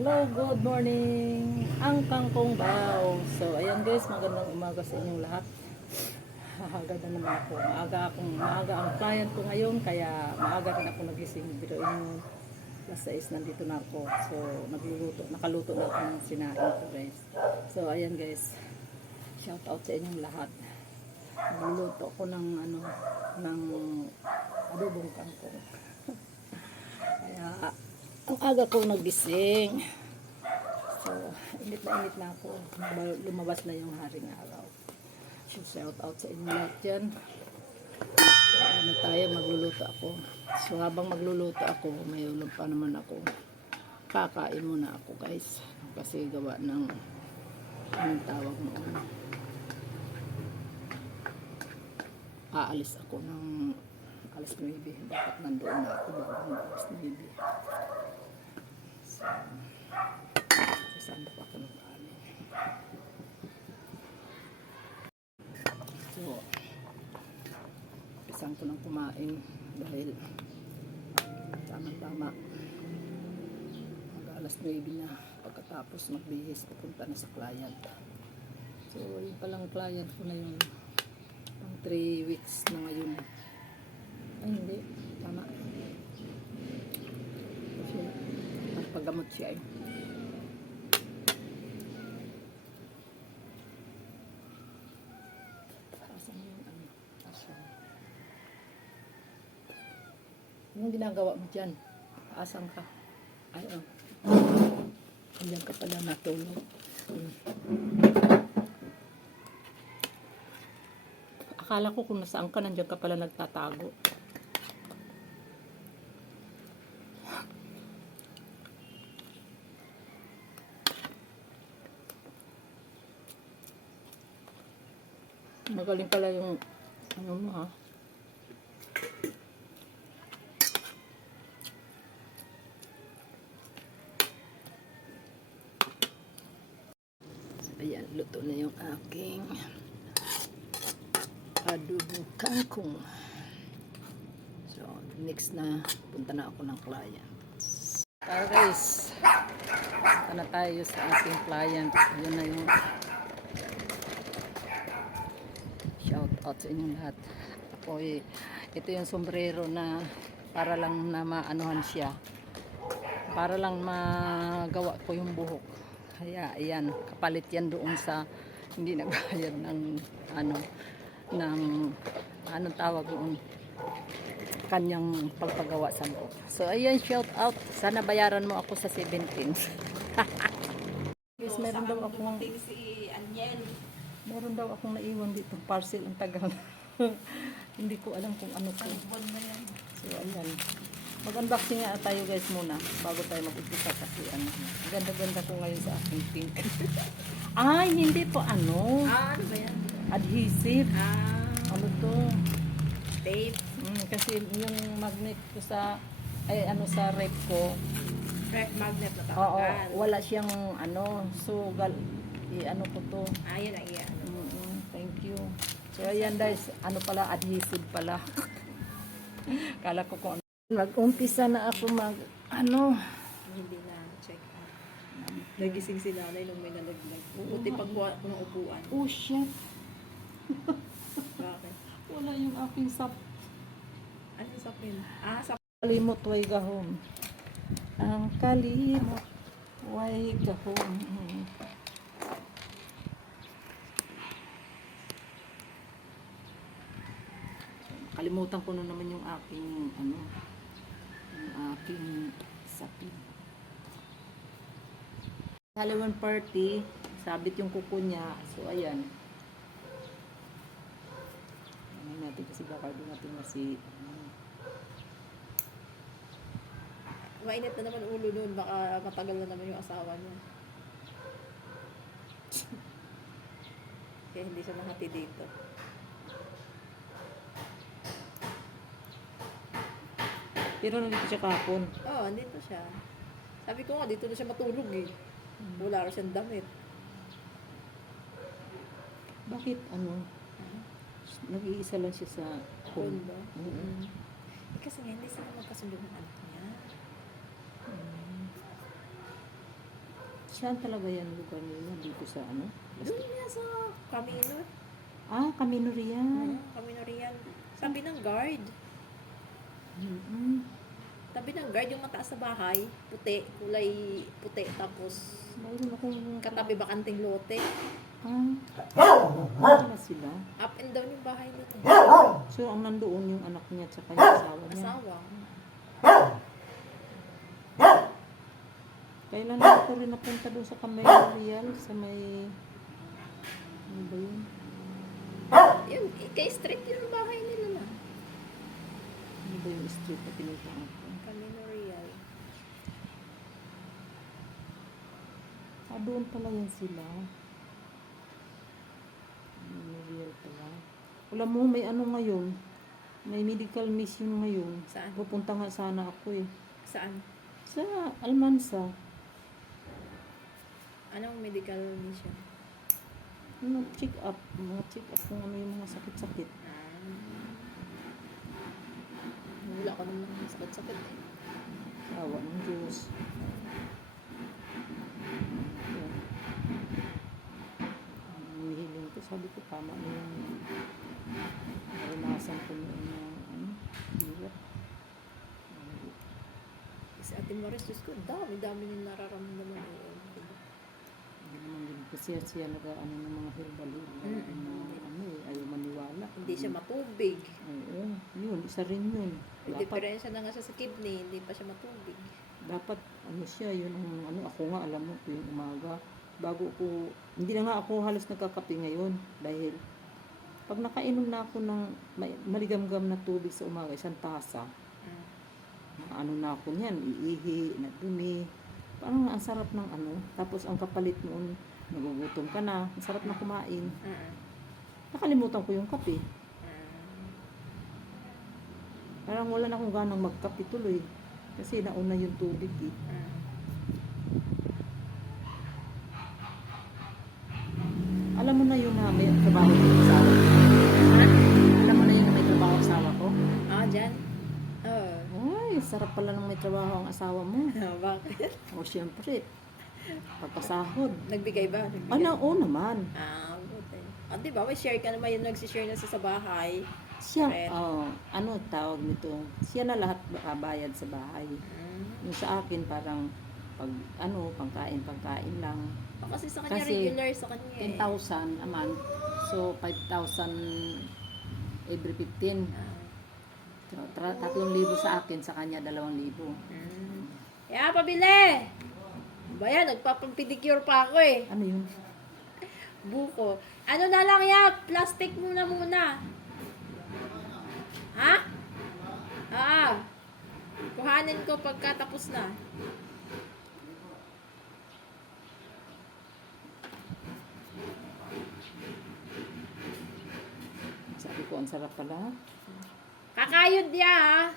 Hello, good morning. Ang kangkong daw. So, ayan guys, magandang umaga sa inyong lahat. Ganda naman ako. Maaga ang client ko ngayon, kaya maaga rin ako nagising. Biruin mo, alas 6 nandito na ako. So, nakaluto na ako ng sinain ko guys. So, ayan guys, shout out sa inyong lahat. Nagluluto ako ng adobong kangkong. Kaya, ang aga ko nagising. So, init na ako. Lumabas na yung haring araw. So, shout out sa inyo lahat dyan. Ano tayo, magluluto ako. So, habang magluluto ako, may ulam pa naman ako. Kakain muna ako guys. Kasi gawa ng anong tawag mo. Aalis ako ng alas 9. Dapat nandoon na ako bago ng alas 9. So, sasanda pa ako ng kanin. So, isang ko nang kumain dahil tama-tama mag-alas 9 na. Pagkatapos magbihis, pupunta na sa client. So, yun palang client ko na yun. Pang 3 weeks na ngayon. Ay, hindi. Tama. Kasi, nagpagamot siya eh. Anong ginagawa mo dyan? Asan ka? Ay, oh. Andiyan ka pala natulog. Akala ko kung nasaan ka, nandiyan ka pala nagtatago. Magaling pala yung ano mo ha. Ayan, luto na yung aking adobo kangkong. So, next na, punta na ako ng client. Tara guys, punta na tayo sa ating client. Yun na yung shout out sa inyong lahat. Ako ito yung sombrero na para lang na maanuhan siya. Para lang magawa ko yung buhok. Kaya ayan, kapalit yan doon sa hindi nagbayad ng anong tawag noon, kanyang pagpagawa sa buhok. So ayan, shout out. Sana bayaran mo ako sa 17. Guys, meron daw akong naiwan dito parcel ang tagal. Hindi ko alam kung ano to. So ayan. Mag-unboxing nga tayo guys muna bago tayo mag-umpisa kasi ganda-ganda ko ngayon sa aking pink. Ay, hindi po ano. Ano ba yan? Adhesive. Ano to? Tape. Kasi yung magnet ko sa sa rep ko. Ref magnet na Oo, tatagal. wala siyang sugal. Ano ko to. Yan ang iyan. Thank you. So ayan guys, pala adhesive pala. Kala ko kung mag-umpisa na ako Hindi na check out. Nagising si nanay nung may nalaglag. Buti pagkuha ko ng upuan. oh shit, Bakit? wala yung aking sap. Ano yung sapin? Sap. Kalimot way gahom. Ang kalimot way gahom. Kalimutan ko na naman yung aking yung aking sapin. Halloween party, sabit yung kuko niya. So ayan. Ano natin kasi baka doon natin Mainit na naman ulo nun. Baka matagal na naman yung asawa niya. Kaya hindi siya mahati dito. Pero nandito siya kahapon. Oo, andito siya. Sabi ko nga, dito na siya matulog eh. Wala rin siyang damit. Bakit nag-iisa lang siya sa Condo. Mm-hmm. Kasi nga, hindi sila magkasundo ng anak niya. Saan talaga yan lugar nila? Dito sa ano? Doon nga sa Camino. Camino Real. Camino Real. Sabi ng guard. Mm-mm. Tabi ng guard yung mataas na bahay. Puti. Kulay puti. Tapos Mayroon akong katabi bakanting lote. Ano sila? Up and down yung bahay nito. So, ang nandoon yung anak niya at saka yung asawa niya. Asawa. Kailan na ako rin napunta doon sa Camino Real sa may... Ano ba yun? Yun, kay street yun ang bahay nila na. Ano ba yung street na pinuntahan ko? Camino Real. Doon pala yan sila. Camino Real pala. Wala mo, may ano ngayon. May medical mission ngayon. Saan? Pupunta nga sana ako eh. Saan? Sa Almansa. Anong medical mission? Ano, check up. Mga check up kung ano yung mga sakit-sakit. Wala ko naman sakit-sakit eh. Awa ng Diyos. Yan. Hinihiling ko. Sabi ko, tama na yung naranasan ko noon na hirap. Si Ate Maris, Diyos ko, dami yung nararamdaman eh. Hindi naman din kasi siya nag-ano ng mga herbal ayaw maniwala. Hindi siya matubig. Oo, yun, isa rin yun. May diferensya na nga siya sa kidney, hindi pa siya matubig. Dapat, ano siya, yun ang ako nga, alam mo, tuwing umaga, bago ko, hindi na nga ako halos nagkakape ngayon, dahil, pag nakainom na ako ng maligamgam na tubig sa umaga, isang tasa, ano na ako niyan, iihi, nadumi, parang ang sarap ng ano, tapos ang kapalit noon, nagugutom ka na, ang sarap na kumain, nakalimutan ko yung kape, parang wala na akong ganang magkape tuloy, kasi nauna yung tubig eh. Alam mo na yun na may trabaho ng asawa ko. Alam mo na yun na may trabaho ang asawa ko. Dyan? Ay, sarap pala nang may trabaho ang asawa mo. Bakit? O syempre, pagpasahod. Nagbigay ba? Nagbigay? Ano, oo naman. Buti. Diba, may share ka naman yung nagsishare na sa bahay. Siya, Correct. ano tawag nito? Siya na lahat bayad sa bahay. Yung sa akin parang pag pangkain lang. Kasi sa kanya, Kasi regular sa kanya eh. 10,000 a month. So 5,000 every 15. So, 3,000 sa akin, sa kanya 2,000. Kaya pabili! Ba yan, nagpapampedicure pa ako eh. Ano yun? Buko. Ano na lang yan? Plastic muna. Ha? Kuhanin ko pagkatapos na. Sabi ko, ang sarap pala. Kakayod niya ha?